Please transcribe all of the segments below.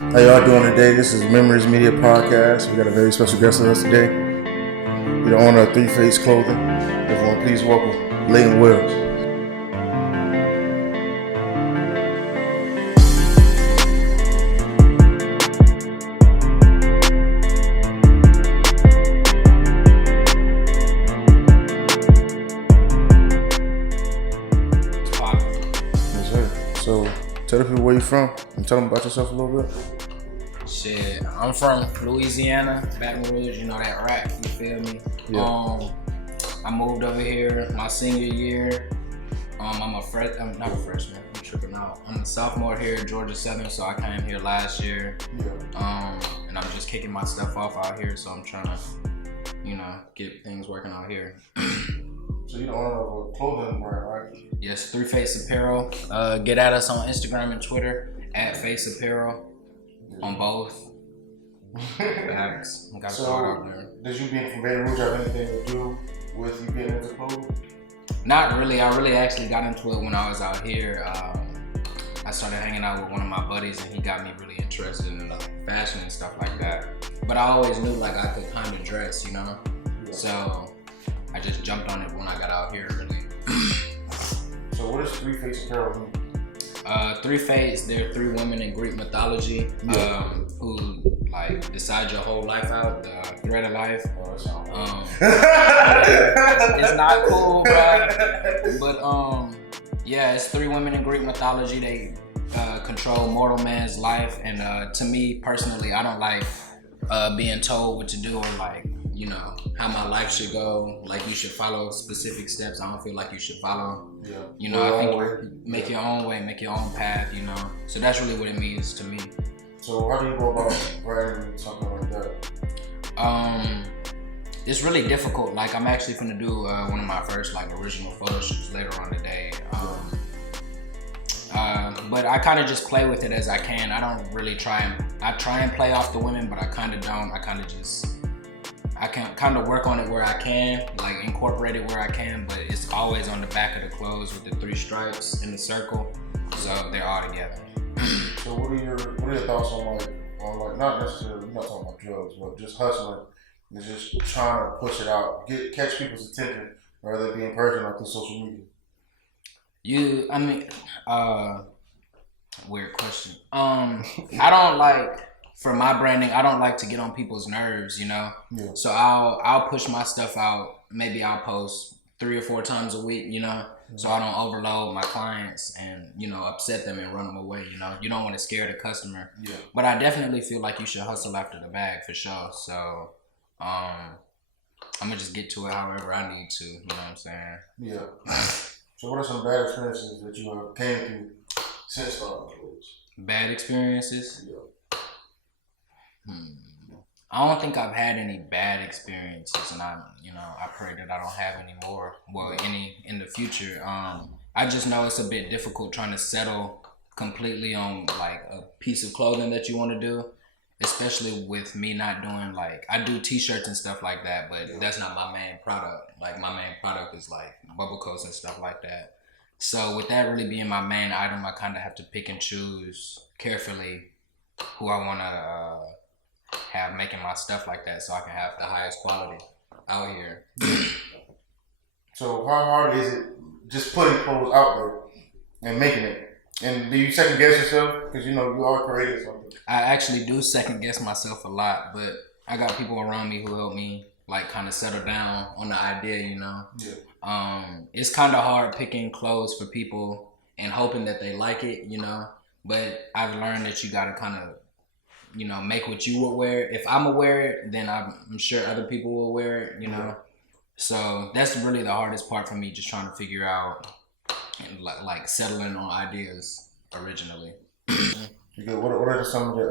How y'all doing today? This is Memoriiies Media Podcast. We got a very special guest with us today. The owner of Three Face Clothing. Everyone, please welcome Lehtan Wells. Yes, sir. So, tell the people where you're from and tell them about yourself a little bit. Shit, I'm from Louisiana, Baton Rouge, you know that rack, you feel me? Yeah. I moved over here my senior year. I'm not a freshman, I'm tripping out. I'm a sophomore here at Georgia Southern, so I came here last year. Yeah. And I'm just kicking my stuff off out here, so I'm trying to, get things working out here. So you're the owner of a clothing brand, right? Yes, Three Face Apparel. Get at us on Instagram and Twitter at Face Apparel. On both. Facts. Got So, start out there. does you being from Baton Rouge have anything to do with you getting into clothing? Not really. I really actually got into it when I was out here. I started hanging out with one of my buddies, and he got me really interested in fashion and stuff like that. But I always knew I could kind of dress, Yeah. So I just jumped on it when I got out here, really. So what does Three Face Apparel mean? Three Fates, they're three women in Greek mythology who decide your whole life out, the thread of life. It's not cool, bro. But it's three women in Greek mythology. They control mortal man's life, and to me personally, I don't like being told what to do or how my life should go. Like you should follow specific steps. I don't feel like you should follow. Yeah. I think make your own way, make your own path. So that's really what it means to me. So how do you go about branding something like that? It's really difficult. I'm actually gonna do one of my first original photo shoots later on today. But I kind of just play with it as I can. I don't really try and play off the women, but I kind of don't. I can kind of work on it where I can, incorporate it where I can, but it's always on the back of the clothes with the three stripes in the circle, so they're all together. So what are your thoughts on not necessarily, not talking about drugs, but just hustling and just trying to push it out, catch people's attention, whether it be in person or through social media? Weird question. I don't for my branding, I don't like to get on people's nerves, Yeah. So I'll push my stuff out. Maybe I'll post 3 or 4 times a week, so I don't overload my clients and, upset them and run them away, You don't want to scare the customer. Yeah. But I definitely feel like you should hustle after the bag for sure. So I'm gonna just get to it however I need to, you know what I'm saying? Yeah. So what are some bad experiences that you have came through since starting clothes? Bad experiences? Yeah. I don't think I've had any bad experiences, and I pray that I don't have any more. Well, any in the future. I just know it's a bit difficult trying to settle completely on a piece of clothing that you want to do, especially with me not doing I do t-shirts and stuff like that, but that's not my main product. My main product is bubble coats and stuff like that. So with that really being my main item, I kind of have to pick and choose carefully who I want to have making my stuff like that, so I can have the highest quality out here. So how hard is it just putting clothes out there and making it? And do you second guess yourself? Because you are creating something. I actually do second guess myself a lot, but I got people around me who help me kind of settle down on the idea, Yeah. It's kind of hard picking clothes for people and hoping that they like it, but I've learned that you got to kind of make what you would wear. If I'm gonna wear it, then I'm sure other people will wear it, Yeah. So that's really the hardest part for me, just trying to figure out and settling on ideas originally. What are some of the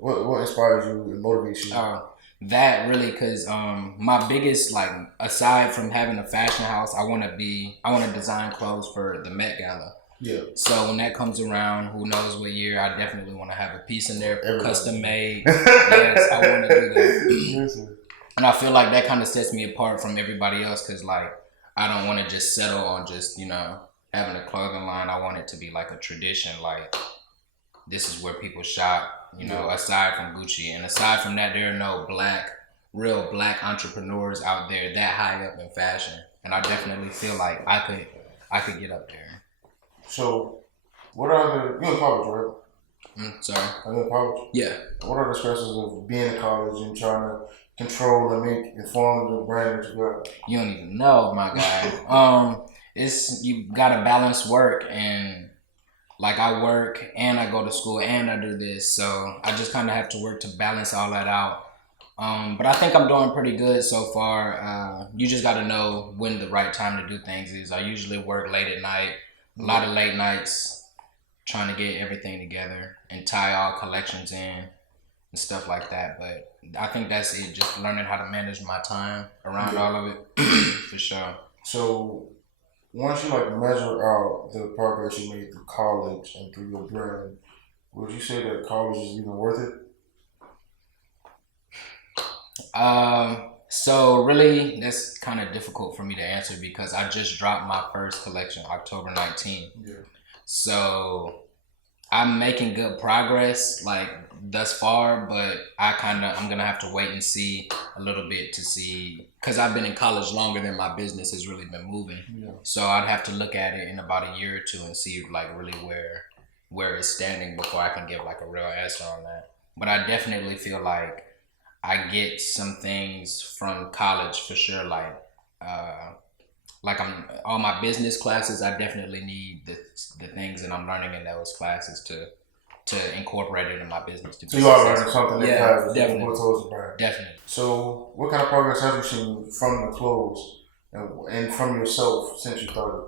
what inspires you and motivates you? That really, cause my biggest aside from having a fashion house, I want to design clothes for the Met Gala. Yeah. So when that comes around, who knows what year, I definitely want to have a piece in there, custom made. Yes, I want to do that. And I feel like that kind of sets me apart from everybody else, because I don't want to just settle on just having a clothing line. I want it to be a tradition, this is where people shop, you know, aside from Gucci. And aside from that, there are no real black entrepreneurs out there that high up in fashion. And I definitely feel like I could get up there. So, what are you're in college, right? Sorry? Are you in college? Yeah. What are the stresses of being in college and trying to control and make inform the brand that you got? You don't even know, my guy. It's you gotta balance work, and like I work and I go to school and I do this, so I just kind of have to work to balance all that out. But I think I'm doing pretty good so far. You just gotta know when the right time to do things is. I usually work late at night, a lot of late nights, trying to get everything together and tie all collections in and stuff like that. But I think that's it, just learning how to manage my time around all of it, for sure. So, once you like measure out the progress you made through college and through your brand, would you say that college is even worth it? So really, that's kind of difficult for me to answer because I just dropped my first collection October 19th. Yeah. So I'm making good progress like thus far, but I'm gonna have to wait and see a little bit to see, because I've been in college longer than my business has really been moving. Yeah. So I'd have to look at it in about a year or two and see like really where it's standing before I can give like a real answer on that. But I definitely feel like I get some things from college for sure, like I'm all my business classes. I definitely need the things that I'm learning in those classes to incorporate it in my business. So you are learning something that has definitely. put towards the brand. Definitely. So what kind of progress have you seen from the clothes and from yourself since you started?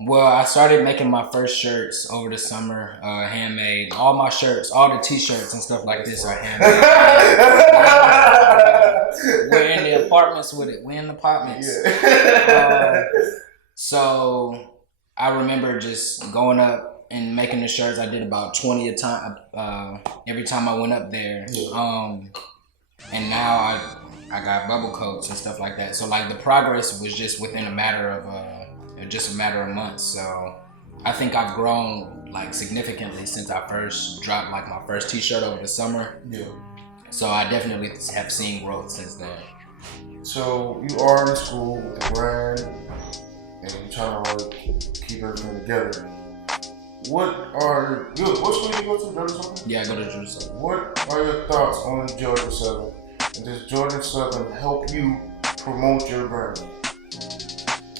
Well, I started making my first shirts over the summer, handmade. All my shirts, all the t-shirts and stuff like this are handmade. We're in the apartments with it. We're in the apartments. Yeah. So I remember just going up and making the shirts. I did about 20 a time, every time I went up there. Yeah. And now I got bubble coats and stuff like that. So like the progress was just within a matter of months. So I think I've grown like significantly since I first dropped like my first t-shirt over the summer. Yeah. So I definitely have seen growth since then. So you are in school with the brand and you're trying to like keep everything together. What school do you go to, Georgia Southern? Yeah, I go to Georgia Southern. What are your thoughts on Georgia Southern? And does Georgia Southern help you promote your brand?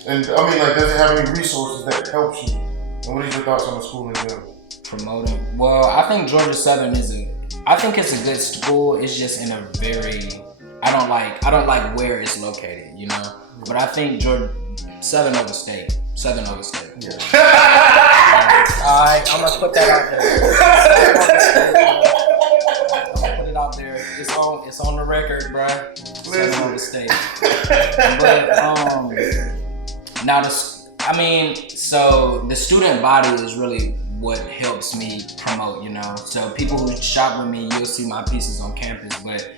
And I mean, like, does it have any resources that helps you? And what are your thoughts on the school in general? Promoting? Well, I think Georgia Southern I think it's a good school. It's just in a very, I don't like where it's located, you know? But I think Southern over State. Yeah. Alright, I'm gonna put that out there. I'm gonna put it out there. It's on the record, bruh. Southern over State. But, now, so the student body is really what helps me promote, you know? So people who shop with me, you'll see my pieces on campus, but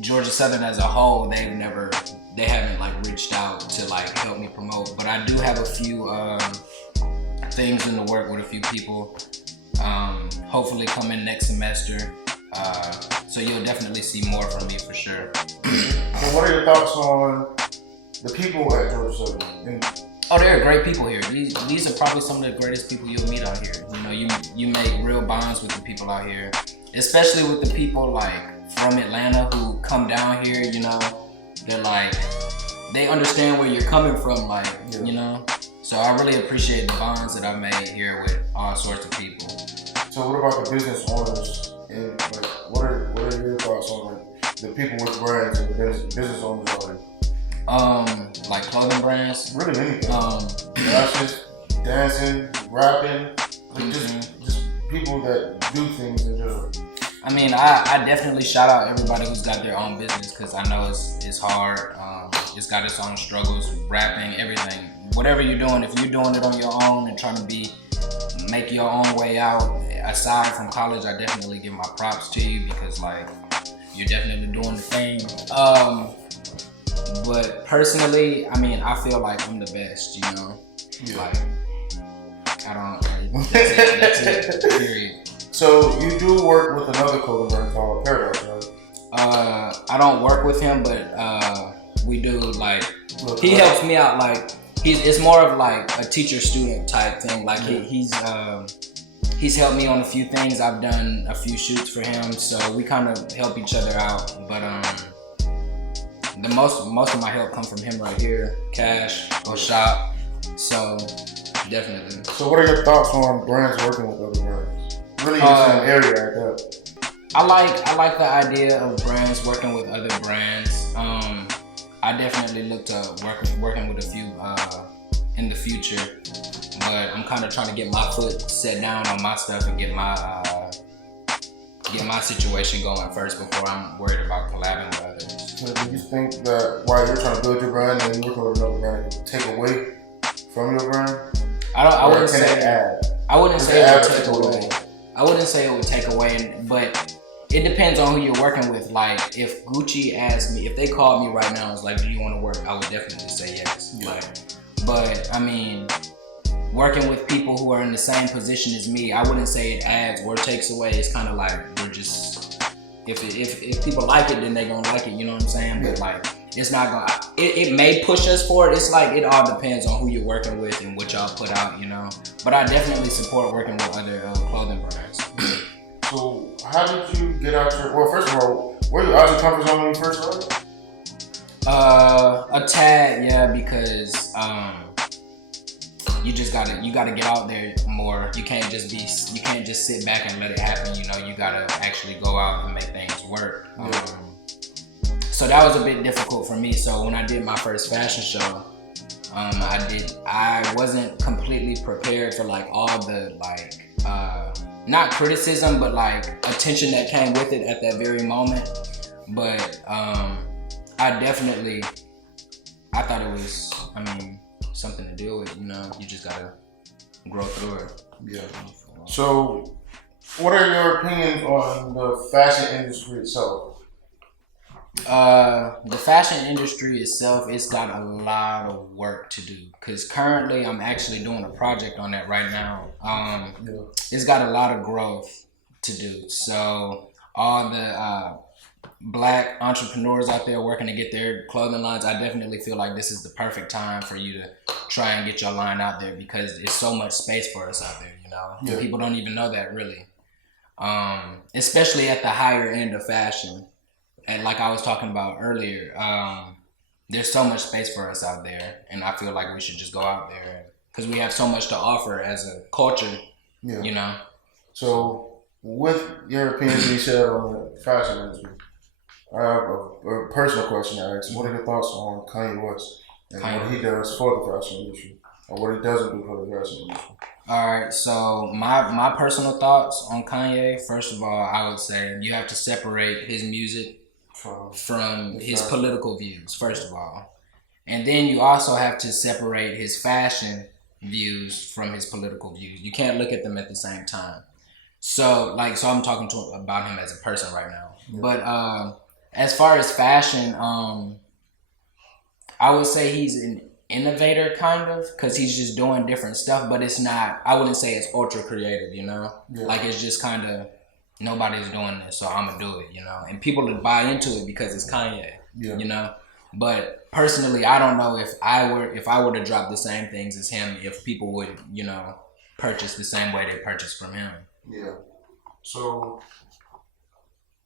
Georgia Southern as a whole, they haven't like reached out to like help me promote. But I do have a few things in the work with a few people, hopefully coming next semester. So you'll definitely see more from me for sure. So what are your thoughts on the people at Georgia Southern? Oh, they're great people here. These are probably some of the greatest people you'll meet out here. You know, you make real bonds with the people out here, especially with the people like from Atlanta who come down here. You know, they're like, they understand where you're coming from, like, you know. So I really appreciate the bonds that I've made here with all sorts of people. So what about the business owners? And like, what are your thoughts on like the people with brands and the business owners out here? Like clothing brands. Really anything. Fashion, dancing, rapping, like just people that do things in general. I mean, I definitely shout out everybody who's got their own business because I know it's hard. It's got its own struggles, rapping, everything. Whatever you're doing, if you're doing it on your own and trying to make your own way out, aside from college, I definitely give my props to you because like you're definitely doing the thing. But personally, I mean, I feel like I'm the best, you know? Yeah. Like, it. That's it. Period. So you do work with another clothing brand called Apparel, right? I don't work with him, but we do like he helps me out. Like it's more of like a teacher-student type thing. Like he's helped me on a few things. I've done a few shoots for him, so we kind of help each other out. But the most of my help comes from him right here, cash or shop. So definitely. So what are your thoughts on brands working with other brands? Really in the same area at that. I like the idea of brands working with other brands. I definitely look to working with a few in the future, but I'm kind of trying to get my foot set down on my stuff and get my situation going first before I'm worried about collabing with others. So do you think that while you're trying to build your brand and you're working with another brand, it will take away from your brand? I wouldn't say it add? I wouldn't say it would take away. away. I wouldn't say it would take away, but it depends on who you're working with. Like, if Gucci asked me, if they called me right now and was like, do you want to work? I would definitely say yes. Yeah. Like, but I mean, working with people who are in the same position as me, I wouldn't say it adds or takes away. It's kind of like, we're just, if people like it, then they gonna like it, you know what I'm saying? Yeah. But like, it's not gonna, it may push us forward. It's like, it all depends on who you're working with and what y'all put out, you know? But I definitely support working with other clothing brands. So how did you get out your, well, first of all, were you out your comfort zone when you first started? A tad, yeah, because you gotta get out there more. You can't just sit back and let it happen, you know, you gotta actually go out and make things work. Yeah. So that was a bit difficult for me. So when I did my first fashion show, I wasn't completely prepared for like all the like not criticism, but like attention that came with it at that very moment. But I thought it was, something to deal with, you know, you just gotta grow through it. Yeah. So what are your opinions on the fashion industry itself? The fashion industry itself, it's got a lot of work to do, because currently I'm actually doing a project on that right now. It's got a lot of growth to do. So all the Black entrepreneurs out there working to get their clothing lines, I definitely feel like this is the perfect time for you to try and get your line out there, because there's so much space for us out there, you know? Yeah. People don't even know that, really. Especially at the higher end of fashion. And like I was talking about earlier, there's so much space for us out there, and I feel like we should just go out there because we have so much to offer as a culture, Yeah. you know? So with your opinion you said on the fashion industry, I have a personal question to ask. What are your thoughts on Kanye West and what he does for the fashion industry, or what he doesn't do for the fashion industry? All right, so my personal thoughts on Kanye, first of all, I would say you have to separate his music from his political views, first of all. And then you also have to separate his fashion views from his political views. You can't look at them at the same time. So I'm talking about him as a person right now. Yeah. But as far as fashion, I would say he's an innovator, kind of, because he's just doing different stuff, but it's not, I wouldn't say it's ultra creative, you know? Yeah. Like, it's just kind of, nobody's doing this, so I'm gonna do it, you know? And people would buy into it because it's Kanye, you know? But personally, I don't know if I were to drop the same things as him, if people would, you know, purchase the same way they purchase from him. Yeah. So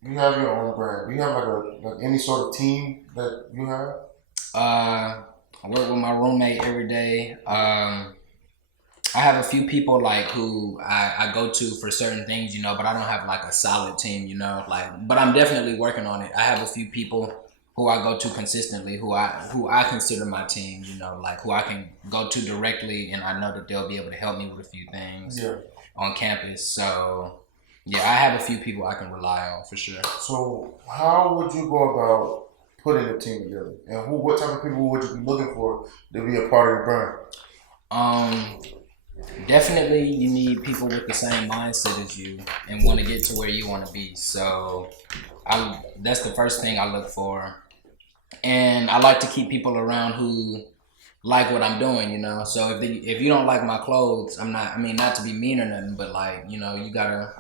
you have your own brand. Do you have like any sort of team that you have? I work with my roommate every day. I have a few people like who I go to for certain things, you know, but I don't have like a solid team, you know, like, but I'm definitely working on it. I have a few people who I go to consistently, who I consider my team, you know, like who I can go to directly, and I know that they'll be able to help me with a few things on campus. So yeah, I have a few people I can rely on for sure. So how would you go about putting a team together, and what type of people would you be looking for to be a part of your brand? Definitely you need people with the same mindset as you and want to get to where you want to be. So that's the first thing I look for. And I like to keep people around who like what I'm doing, you know. So if you don't like my clothes, I'm not. I mean, not to be mean or nothing, but like, you know, you gotta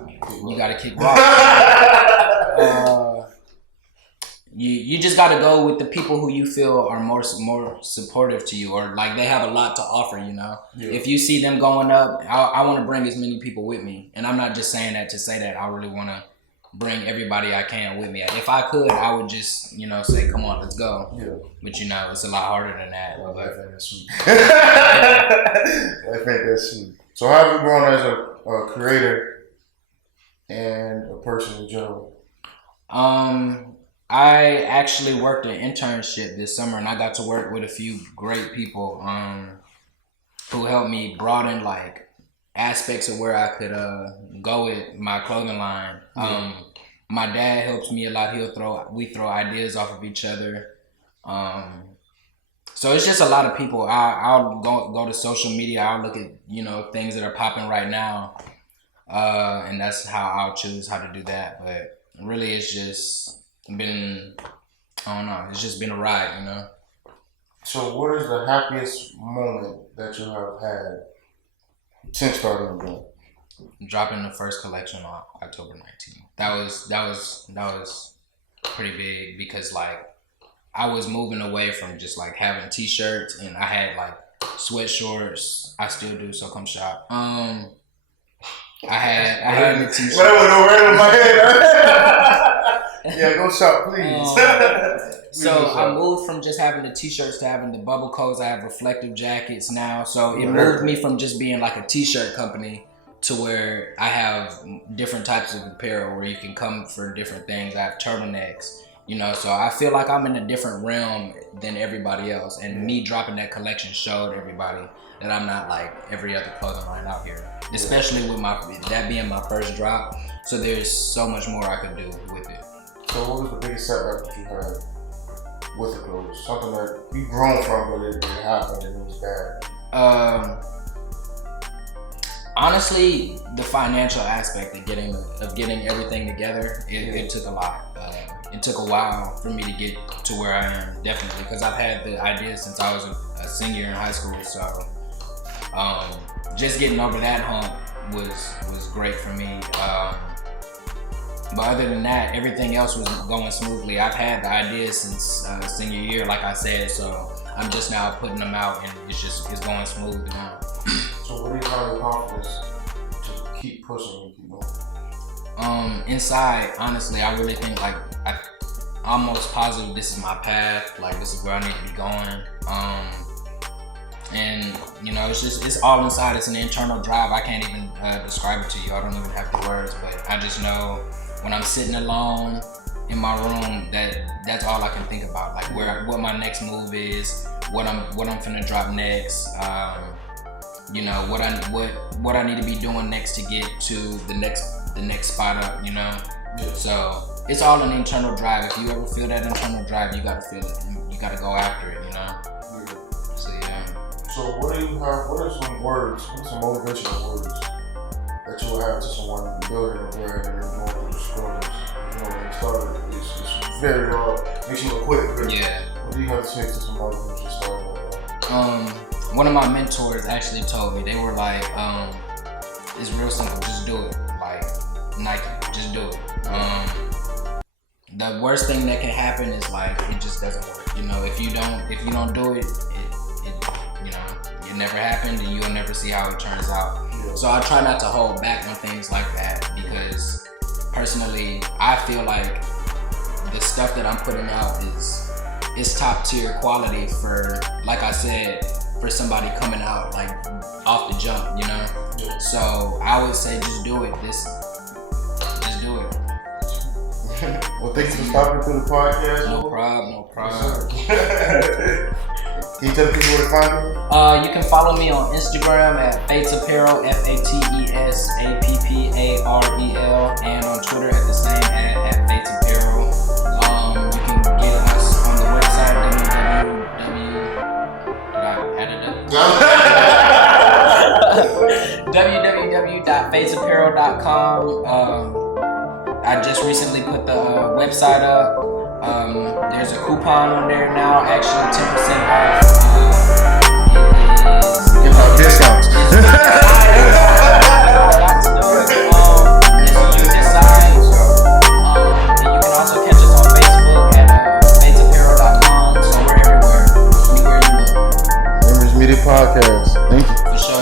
kick rocks. You just gotta go with the people who you feel are more supportive to you, or like they have a lot to offer, you know. Yeah. If you see them going up, I want to bring as many people with me, and I'm not just saying that to say that. I really want to bring everybody I can with me. If I could, I would just, you know, say, come on, let's go. Yeah. But, you know, it's a lot harder than that. Well, I think that's sweet. I think that's sweet. So how have you grown as a creator and a person in general? I actually worked an internship this summer, and I got to work with a few great people who helped me broaden, like, aspects of where I could go with my clothing line. My dad helps me a lot. We throw ideas off of each other. So it's just a lot of people. I'll go to social media. I'll look at, you know, things that are popping right now, and that's how I'll choose how to do that. But really, it's just been, I don't know. It's just been a ride, you know. So what is the happiest moment that you have had since starting the brand? Dropping the first collection on October 19th. That was pretty big, because like I was moving away from just like having t-shirts, and I had like sweatshorts. I still do, so come shop. I had the t-shirt. That went over in my head. Yeah, go shop, please. So I moved from just having the t-shirts to having the bubble coats. I have reflective jackets now. So it moved me from just being like a t-shirt company to where I have different types of apparel where you can come for different things. I have turtlenecks, you know, so I feel like I'm in a different realm than everybody else. And me dropping that collection showed everybody that I'm not like every other clothing line out here, especially with that being my first drop. So there's so much more I could do with it. So what was the biggest setback that you had with the clothes? Something that you grown from, but it happened and it was bad. Honestly, the financial aspect of getting everything together, it took a lot. It took a while for me to get to where I am, definitely, because I've had the idea since I was a senior in high school. So just getting over that hump was great for me. But other than that, everything else was going smoothly. I've had the ideas since senior year, like I said, so I'm just now putting them out, and it's going smooth now. So what do you find the confidence to keep pushing and keep going? Inside, honestly, I really think like I'm almost positive this is my path. Like this is where I need to be going. And you know, it's all inside. It's an internal drive. I can't even describe it to you. I don't even have the words, but I just know when I'm sitting alone in my room, that's all I can think about. Like what my next move is, what I'm finna drop next. You know, what I need to be doing next to get to the next spot up, you know? Yeah. So it's all an internal drive. If you ever feel that internal drive, you gotta feel it and you gotta go after it, you know? Yeah. So yeah. So what are some motivational words that you will have to someone building a brand and they're going through the struggles? You know, when it started, it's very raw, makes you look quick, but yeah. What do you have to say to somebody who's just starting? One of my mentors actually told me, they were like, it's real simple, just do it. Like Nike, just do it. The worst thing that can happen is like, it just doesn't work. You know, if you don't do it, you know, it never happened and you'll never see how it turns out. Yeah. So I try not to hold back on things like that, because personally, I feel like the stuff that I'm putting out is top tier quality for, like I said, for somebody coming out like off the jump, you know? Yeah. So I would say just do it. Just do it. Well, thanks for stopping through the podcast. No problem. Can you tell people where to find you? You can follow me on Instagram at Fates Apparel, FATESAPPAREL, and on Twitter at the same at Fates Apparel. You can get us on the website www.fatesapparel.com. I just recently put the website up. There's a coupon on there now, actually 10% off. Give out discounts. You can also catch us on Facebook at Apparel.com. So we're everywhere. Anywhere you look. Memoriiies Media Podcast. Thank you. For sure.